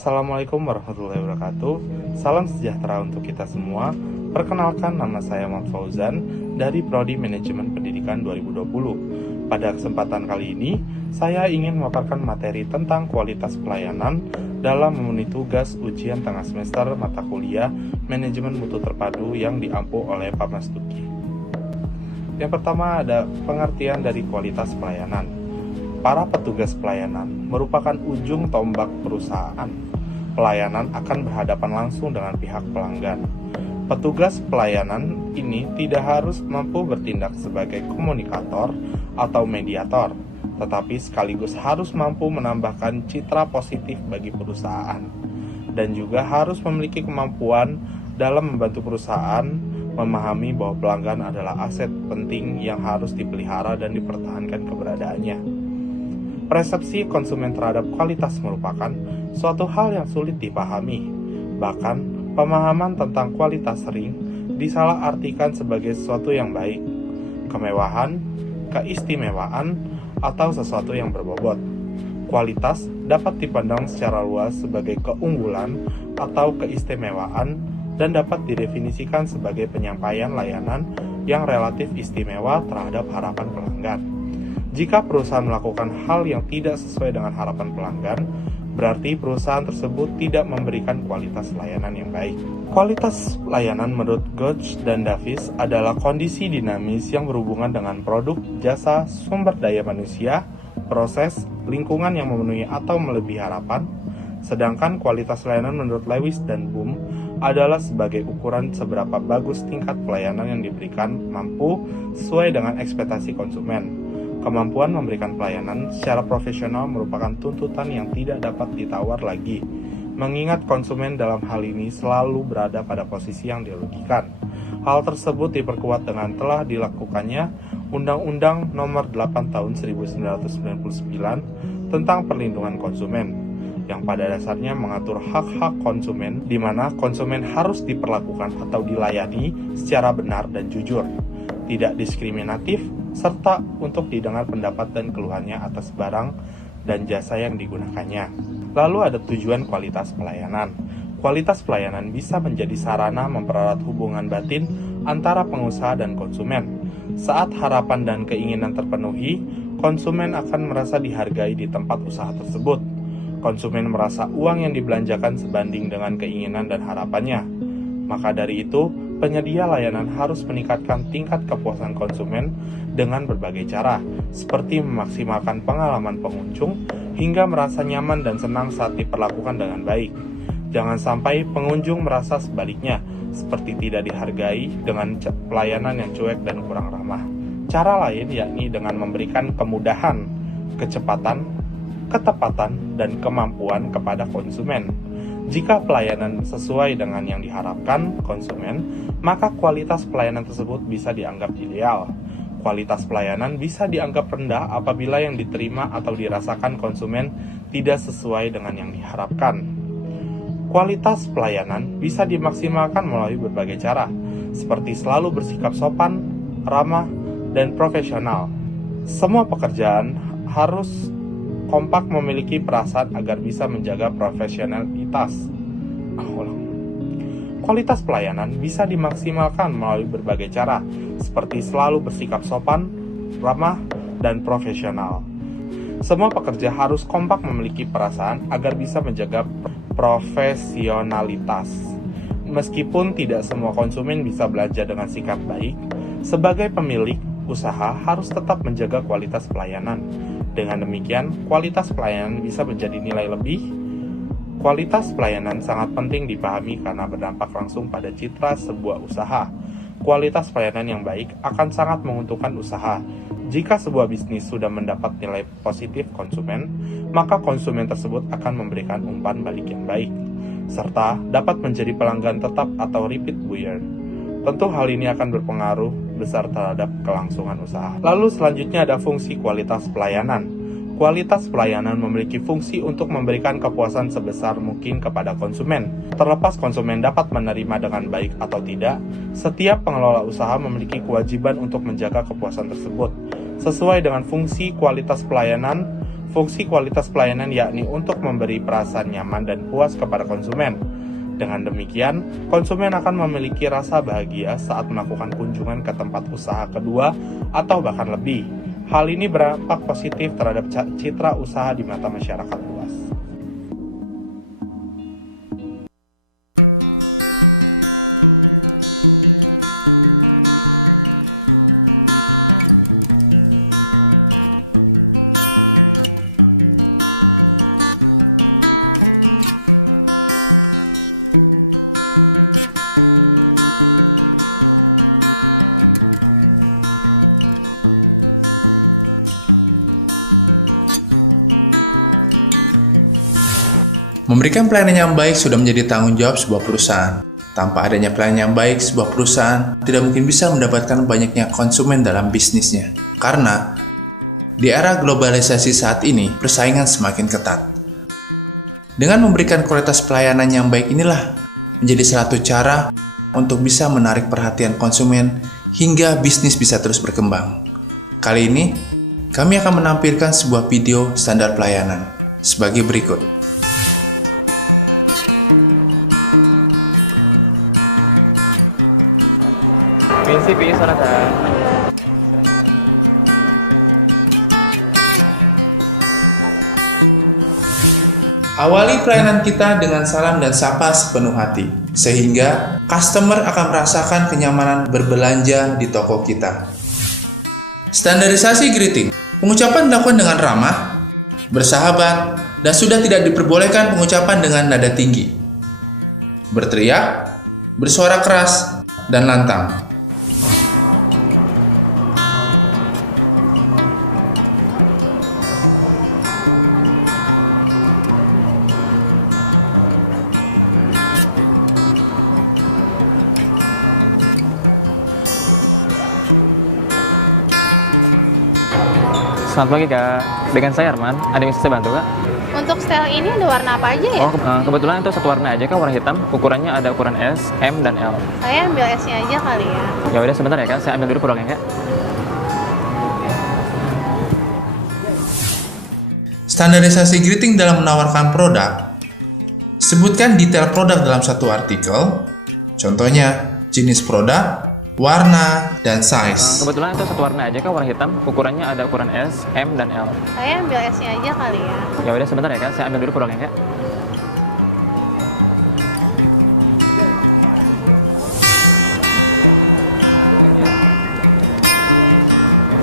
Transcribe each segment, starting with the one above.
Assalamualaikum warahmatullahi wabarakatuh. Salam sejahtera untuk kita semua. Perkenalkan, nama saya Muhammad Fauzan dari Prodi Manajemen Pendidikan 2020. Pada kesempatan kali ini, saya ingin memaparkan materi tentang kualitas pelayanan dalam memenuhi tugas ujian tengah semester mata kuliah Manajemen Mutu Terpadu yang diampu oleh Pak Mas Duki. Yang pertama ada pengertian dari kualitas pelayanan. Para petugas pelayanan merupakan ujung tombak perusahaan. Pelayanan akan berhadapan langsung dengan pihak pelanggan. Petugas pelayanan ini tidak harus mampu bertindak sebagai komunikator atau mediator, tetapi sekaligus harus mampu menambahkan citra positif bagi perusahaan, dan juga harus memiliki kemampuan dalam membantu perusahaan memahami bahwa pelanggan adalah aset penting yang harus dipelihara dan dipertahankan keberadaannya. Persepsi konsumen terhadap kualitas merupakan suatu hal yang sulit dipahami. Bahkan, pemahaman tentang kualitas sering disalahartikan sebagai sesuatu yang baik, kemewahan, keistimewaan, atau sesuatu yang berbobot. Kualitas dapat dipandang secara luas sebagai keunggulan atau keistimewaan dan dapat didefinisikan sebagai penyampaian layanan yang relatif istimewa terhadap harapan pelanggan. Jika perusahaan melakukan hal yang tidak sesuai dengan harapan pelanggan, berarti perusahaan tersebut tidak memberikan kualitas layanan yang baik. Kualitas layanan menurut Gotch dan Davis adalah kondisi dinamis yang berhubungan dengan produk, jasa, sumber daya manusia, proses, lingkungan yang memenuhi atau melebihi harapan. Sedangkan kualitas layanan menurut Lewis dan Boom adalah sebagai ukuran seberapa bagus tingkat pelayanan yang diberikan mampu sesuai dengan ekspektasi konsumen. Kemampuan memberikan pelayanan secara profesional merupakan tuntutan yang tidak dapat ditawar lagi, mengingat konsumen dalam hal ini selalu berada pada posisi yang dirugikan. Hal tersebut diperkuat dengan telah dilakukannya Undang-Undang Nomor 8 Tahun 1999 tentang Perlindungan Konsumen, yang pada dasarnya mengatur hak-hak konsumen di mana konsumen harus diperlakukan atau dilayani secara benar dan jujur, tidak diskriminatif, serta untuk didengar pendapat dan keluhannya atas barang dan jasa yang digunakannya. Lalu ada tujuan kualitas pelayanan. Kualitas pelayanan bisa menjadi sarana mempererat hubungan batin antara pengusaha dan konsumen. Saat harapan dan keinginan terpenuhi, konsumen akan merasa dihargai di tempat usaha tersebut. Konsumen merasa uang yang dibelanjakan sebanding dengan keinginan dan harapannya. Maka dari itu, penyedia layanan harus meningkatkan tingkat kepuasan konsumen dengan berbagai cara, seperti memaksimalkan pengalaman pengunjung hingga merasa nyaman dan senang saat diperlakukan dengan baik. Jangan sampai pengunjung merasa sebaliknya, seperti tidak dihargai dengan pelayanan yang cuek dan kurang ramah. Cara lain yakni dengan memberikan kemudahan, kecepatan, ketepatan, dan kemampuan kepada konsumen. Jika pelayanan sesuai dengan yang diharapkan konsumen, maka kualitas pelayanan tersebut bisa dianggap ideal. Kualitas pelayanan bisa dianggap rendah apabila yang diterima atau dirasakan konsumen tidak sesuai dengan yang diharapkan. Kualitas pelayanan bisa dimaksimalkan melalui berbagai cara, seperti selalu bersikap sopan, ramah, dan profesional. Semua pekerjaan harus kompak memiliki perasaan agar bisa menjaga profesionalitas. Kualitas pelayanan bisa dimaksimalkan melalui berbagai cara, seperti selalu bersikap sopan, ramah, dan profesional. Semua pekerja harus kompak memiliki perasaan agar bisa menjaga profesionalitas. Meskipun tidak semua konsumen bisa belanja dengan sikap baik, sebagai pemilik usaha harus tetap menjaga kualitas pelayanan. Dengan demikian, kualitas pelayanan bisa menjadi nilai lebih. Kualitas pelayanan sangat penting dipahami karena berdampak langsung pada citra sebuah usaha. Kualitas pelayanan yang baik akan sangat menguntungkan usaha. Jika sebuah bisnis sudah mendapat nilai positif konsumen, maka konsumen tersebut akan memberikan umpan balik yang baik, serta dapat menjadi pelanggan tetap atau repeat buyer. Tentu hal ini akan berpengaruh besar terhadap kelangsungan usaha. Lalu selanjutnya ada fungsi kualitas pelayanan. Kualitas pelayanan memiliki fungsi untuk memberikan kepuasan sebesar mungkin kepada konsumen. Terlepas konsumen dapat menerima dengan baik atau tidak, setiap pengelola usaha memiliki kewajiban untuk menjaga kepuasan tersebut. Sesuai dengan fungsi kualitas pelayanan, Fungsi kualitas pelayanan yakni untuk memberi perasaan nyaman dan puas kepada konsumen. Dengan demikian, konsumen akan memiliki rasa bahagia saat melakukan kunjungan ke tempat usaha kedua atau bahkan lebih. Hal ini berdampak positif terhadap citra usaha di mata masyarakat luas. Memberikan pelayanan yang baik sudah menjadi tanggung jawab sebuah perusahaan. Tanpa adanya pelayanan yang baik, sebuah perusahaan tidak mungkin bisa mendapatkan banyaknya konsumen dalam bisnisnya. Karena di era globalisasi saat ini, persaingan semakin ketat. Dengan memberikan kualitas pelayanan yang baik inilah menjadi salah satu cara untuk bisa menarik perhatian konsumen hingga bisnis bisa terus berkembang. Kali ini, kami akan menampilkan sebuah video standar pelayanan sebagai berikut. PCP Sorata. Awali pelayanan kita dengan salam dan sapa sepenuh hati, sehingga customer akan merasakan kenyamanan berbelanja di toko kita. Standarisasi greeting. Pengucapan dilakukan dengan ramah, bersahabat, dan sudah tidak diperbolehkan pengucapan dengan nada tinggi, berteriak, bersuara keras, dan lantang. Selamat pagi Kak, dengan saya Arman, ada yang bisa saya bantu Kak? Untuk setel ini ada warna apa aja ya? Oh, kebetulan itu satu warna aja Kak, warna hitam. Ukurannya ada ukuran S, M, dan L. Saya ambil S-nya aja kali ya. Ya udah sebentar ya Kak, saya ambil dulu produknya Kak. Standarisasi greeting dalam menawarkan produk. Sebutkan detail produk dalam satu artikel. Contohnya, jenis produk, warna, dan size. Kebetulan itu satu warna aja Kak, warna hitam. Ukurannya ada ukuran S, M, dan L. Saya ambil S-nya aja kali ya. Ya udah sebentar ya Kak, saya ambil dulu produknya Kak.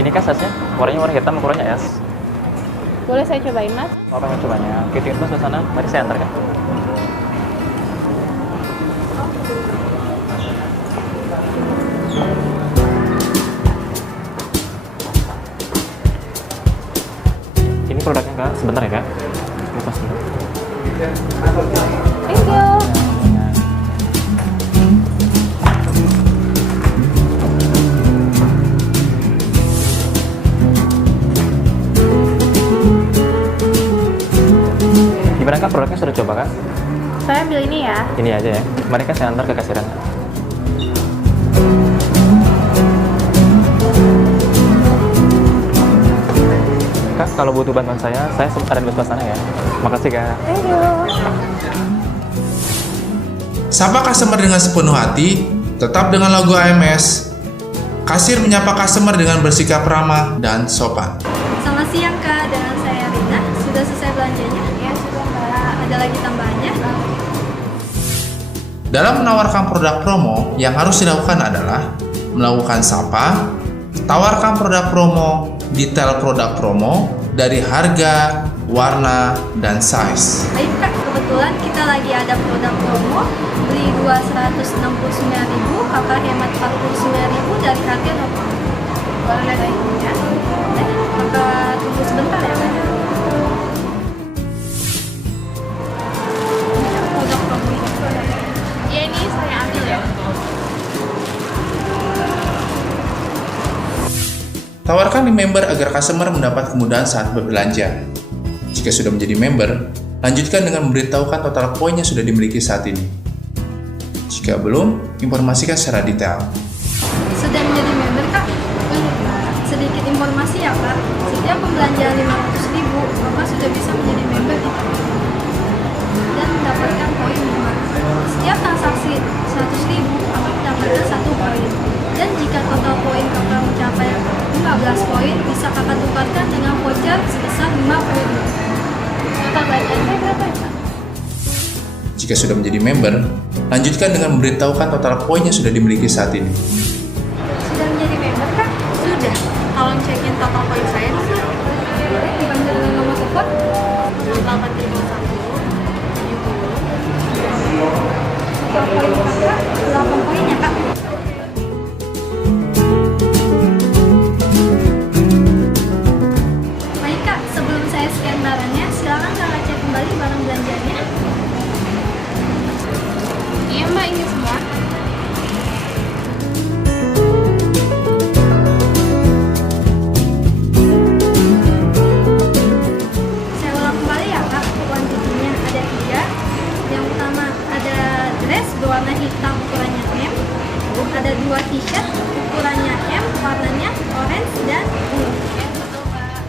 Ini Kak size-nya, warnanya warna hitam, ukurannya S. Boleh saya cobain Mas? Mau pengen cobanya? Oke, Mas ke sana. Mari saya antar Kak. Ya, ini produknya Kak, sebentar ya Kak. Lepas dulu. Thank you. Gimana Kak, produknya sudah coba Kak? Saya ambil ini ya. Ini aja ya. Mari Kak, saya antar ke kasiran. Kak, kalau butuh bantuan saya ada di sebelah sana ya. Makasih Kak. Thank you. Sapa customer dengan sepenuh hati, tetap dengan logo AMS. Kasir menyapa customer dengan bersikap ramah dan sopan. Selamat siang Kak, dengan saya Rina. Sudah selesai belanjanya? Ya sudah Kak. Ada lagi tambahannya? Dalam menawarkan produk promo, yang harus dilakukan adalah melakukan sapa, tawarkan produk promo, detail produk promo, dari harga, warna, dan size. Baik Kak, kebetulan kita lagi ada produk promo. Beli 269.000, Kakak hemat 49.000 dari harga 20. Boleh lihat ini ya? Kakak tunggu sebentar ya Kak. Produk promo ini Ya ini saya ambil ya. Tawarkan di member agar customer mendapat kemudahan saat berbelanja. Jika sudah menjadi member, lanjutkan dengan memberitahukan total poin yang sudah dimiliki saat ini. Jika belum, informasikan secara detail. sudah menjadi member Kak? Sedikit informasi ya Kak, setiap pembelanjaan 500.000 Bapak sudah bisa menjadi member di Kakak dan mendapatkan poin 5. Setiap transaksi 100.000, Kakak mendapatkan 1 poin. Dan jika total poin Kakak mencapai 15 poin, bisa Kakak tukarkan dengan voucher sebesar 5 poin. Total belanjanya berapa ya, Pak? Jika sudah menjadi member, lanjutkan dengan memberitahukan total poin yang sudah dimiliki saat ini. Sudah menjadi member, Kak? Sudah. Tolong cekin total poin saya dong, Kak. Boleh dibantu dengan nomor telepon? 831 Total poin Kakak 8 poin ya, Kak? Baik, Kak. Sebelum saya scan barangnya, silakan Kakak cek kembali barang belanjanya. Iya Mbak, ini semua. Saya ulang kembali ya, Kak. Kuantitinya ada 3. Yang pertama ada dress berwarna hitam ukurannya M. Ada 2 t-shirt ukurannya M, warnanya orange dan ungu. Betul, Pak.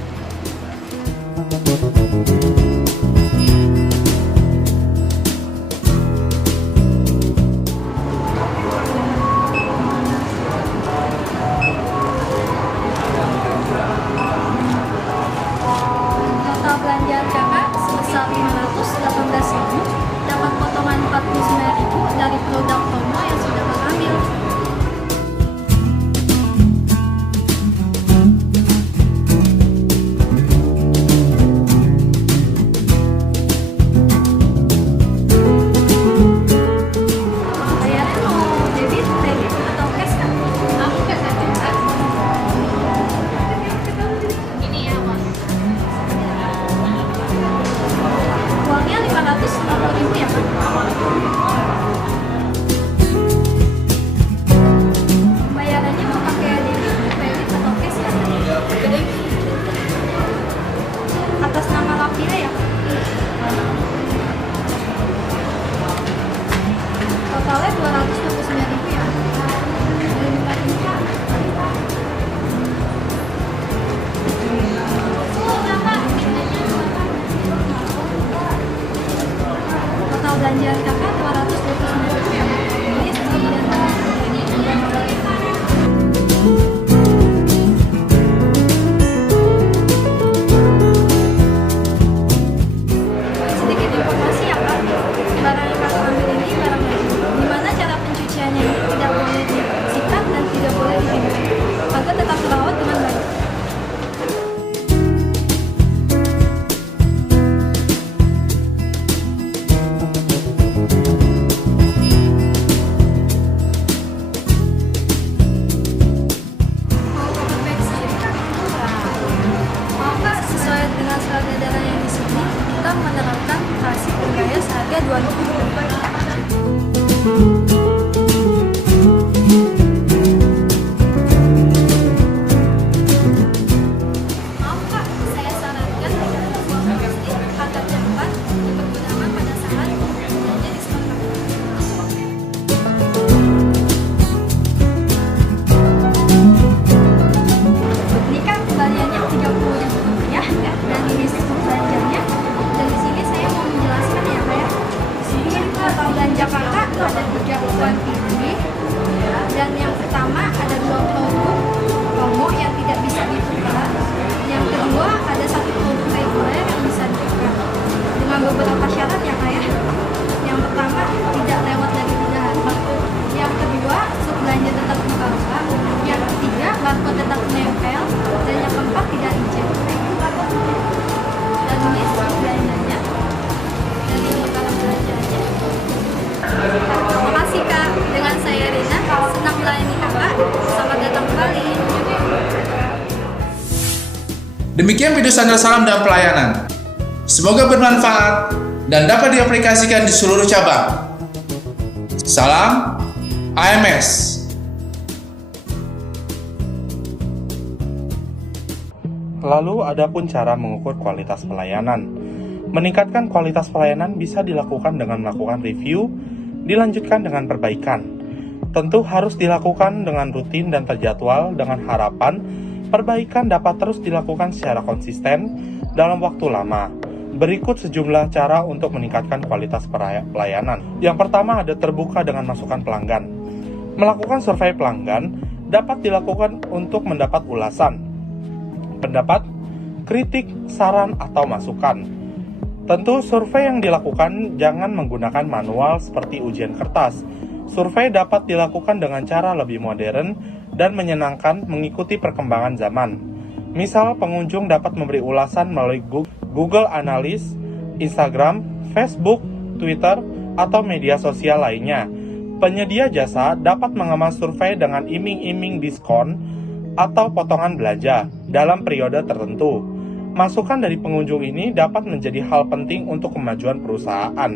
Total belanjaan Kakak sebesar 518.000, dapat potongan 49.000 dari produk promo yang sudah Kakak ambil. Bayarnya mau debit, kredit, atau cash, Kak? Aku cash aja, Kak. Ini ya, Bos. Uangnya 550.000 ya, Kak? Bayarannya mau pakai debit, kredit, atau cash, Kak? Atas nama Lapila ya, Kak? Totalnya 229.000 ya? Boleh minta ini, Kak? Total belanjaan Kakak 229.000 ya? Ini seperti dan sedikit informasi ya, Kak. Barang yang Kakak ambil ini barang wajib, di mana cara pencuciannya ini tidak boleh disikat dan tidak boleh ditimbun, agar tetap terawat dengan baik. Mau cover bag sendiri, Kak? Maaf, Kak, sesuai dengan surat edaran yang di sini, kita menerapkan kasih berbayar seharga 2.000. Maaf, Kak, saya sarankan uang plastik agar cepat untuk gunakan pada saat belanja diskon, Kak. Ini kan kembaliannya 30.000 rupiah dan ini belanjanya. Dan di sini saya mau menjelaskan ya, Kak ya. Di sini total belanja Kakak ada 3 kuantiti. Dan yang pertama ada 2 produk promo yang tidak bisa ditukar. Yang kedua ada 1 produk reguler yang bisa ditukar. Dengan beberapa syarat ya, Kak ya. Yang pertama tidak lewat dari bunda harga. Yang kedua sub belanja tetap dibuka. Yang ketiga barcode tetap menempel. Dan yang keempat tidak reject. Dan ini sub belanjanya. Dan ini barang belanjanya. Terima kasih, Kak. Dengan saya Rina, senang melayani Kakak. Selamat datang kembali. Demikian video Sandal Salam dan Pelayanan. Semoga bermanfaat dan dapat diaplikasikan di seluruh cabang. Salam AMS. Lalu ada pun cara mengukur kualitas pelayanan. Meningkatkan kualitas pelayanan bisa dilakukan dengan melakukan review, dilanjutkan dengan perbaikan. Tentu harus dilakukan dengan rutin dan terjadwal dengan harapan Perbaikan dapat terus dilakukan secara konsisten dalam waktu lama. Berikut sejumlah cara untuk meningkatkan kualitas pelayanan. Yang pertama ada terbuka dengan masukan pelanggan. Melakukan survei pelanggan dapat dilakukan untuk mendapat ulasan, pendapat, kritik, saran, atau masukan. Tentu survei yang dilakukan jangan menggunakan manual seperti ujian kertas. Survei dapat dilakukan dengan cara lebih modern dan menyenangkan mengikuti perkembangan zaman. Misal, pengunjung dapat memberi ulasan melalui Google Analytics, Instagram, Facebook, Twitter, atau media sosial lainnya. Penyedia jasa dapat mengemas survei dengan iming-iming diskon atau potongan belanja dalam periode tertentu. Masukan dari pengunjung ini dapat menjadi hal penting untuk kemajuan perusahaan.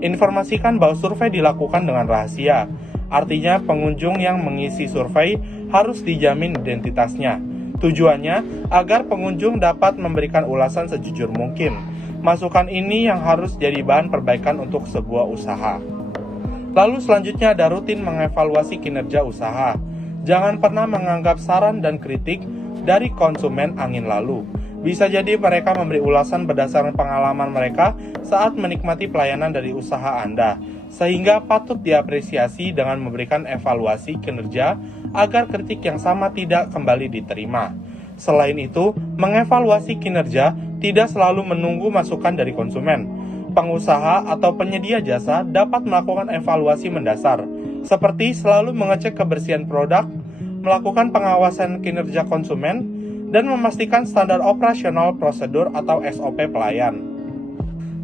Informasikan bahwa survei dilakukan dengan rahasia. Artinya, pengunjung yang mengisi survei harus dijamin identitasnya. Tujuannya agar pengunjung dapat memberikan ulasan sejujur mungkin. Masukan ini yang harus jadi bahan perbaikan untuk sebuah usaha. Lalu selanjutnya ada rutin mengevaluasi kinerja usaha. Jangan pernah menganggap saran dan kritik dari konsumen angin lalu. Bisa jadi mereka memberi ulasan berdasarkan pengalaman mereka saat menikmati pelayanan dari usaha Anda, sehingga patut diapresiasi dengan memberikan evaluasi kinerja agar kritik yang sama tidak kembali diterima. Selain itu, mengevaluasi kinerja tidak selalu menunggu masukan dari konsumen. Pengusaha atau penyedia jasa dapat melakukan evaluasi mendasar, seperti selalu mengecek kebersihan produk, melakukan pengawasan kinerja konsumen, dan memastikan standar operasional prosedur atau SOP pelayan.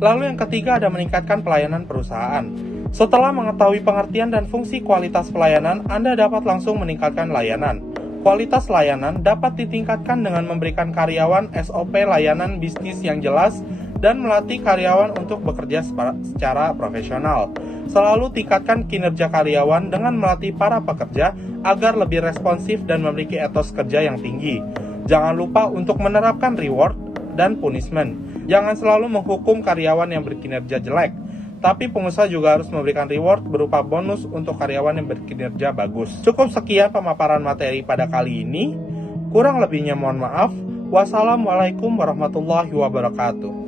Lalu yang ketiga ada meningkatkan pelayanan perusahaan. Setelah mengetahui pengertian dan fungsi kualitas pelayanan, Anda dapat langsung meningkatkan layanan. Kualitas layanan dapat ditingkatkan dengan memberikan karyawan SOP layanan bisnis yang jelas dan melatih karyawan untuk bekerja secara profesional. Selalu tingkatkan kinerja karyawan dengan melatih para pekerja agar lebih responsif dan memiliki etos kerja yang tinggi. Jangan lupa untuk menerapkan reward dan punishment. Jangan selalu menghukum karyawan yang berkinerja jelek, tapi pengusaha juga harus memberikan reward berupa bonus untuk karyawan yang berkinerja bagus. Cukup sekian pemaparan materi pada kali ini. Kurang lebihnya mohon maaf. Wassalamualaikum warahmatullahi wabarakatuh.